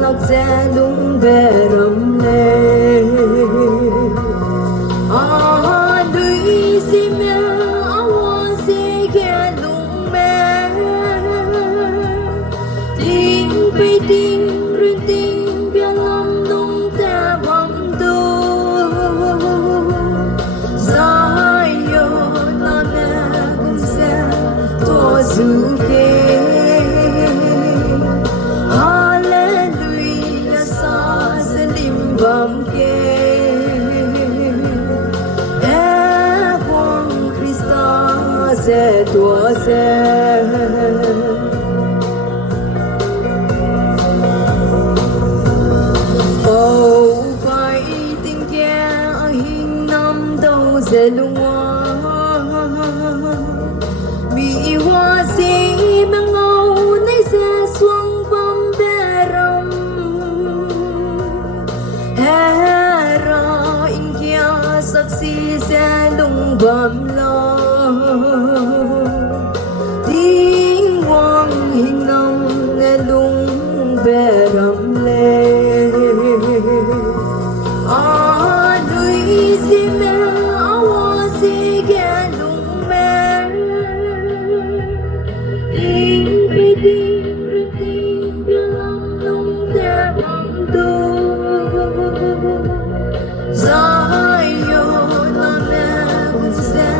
lạc sẽ đúng về rầm lệ đuôi si mẹ áo si ghé lung mẹ tình bị tình rừng tình bia lâm lung ta bom tu dài yo na mẹ cũng sẽ to dù kê bom ke quang Christa sẽ tua sẽ oh phải tình kia hình năm đâu sẽ lung bị hoa sĩ mang ngâu nay sẽ xuống bom bê rong Hera in kia saksi sẽ lung bom lo tiếng hoàng hình năm nghe lung về rầm lệ đuôi si mẹ áo si ghé lung mẹ tiếng bị tiếng rực tiếng bia lâm lung theo bom tu dài yo na mẹ cũng sẽ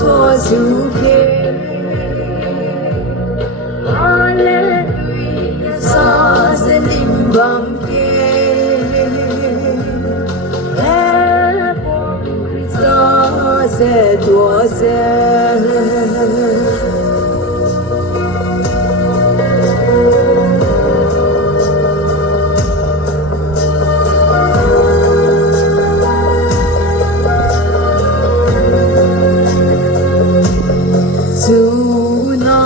to dù kê Hallelujah sa sẽ lim bam kê quang Christa sẽ tua sẽ dù na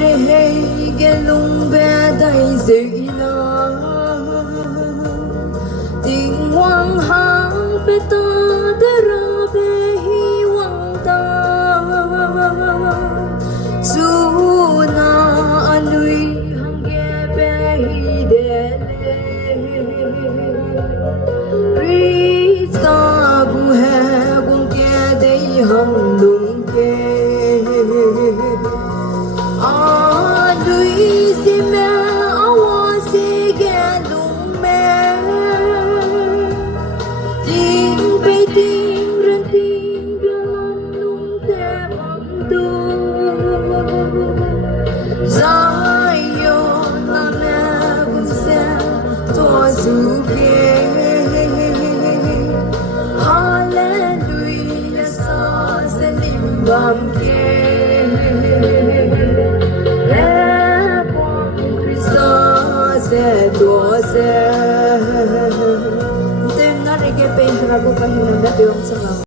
rê ghé lung bé đầy dữ la tình hoang hang bé ta đê ra bé hi hoang ta dù na lui hang ghé bé hi đê lê Christa bu hè quang kia đây hang lung kê đuôi si mẹ áo si ghé lung mẹ tình bị tình rừng tình bia lâm lung theo bom tu dài yo na mẹ cũng sẽ to dù kê Hallelujah sa sẽ lim bam kê sẽ tua sẽ tem na reggae paint ragu kahinan na tuyong sa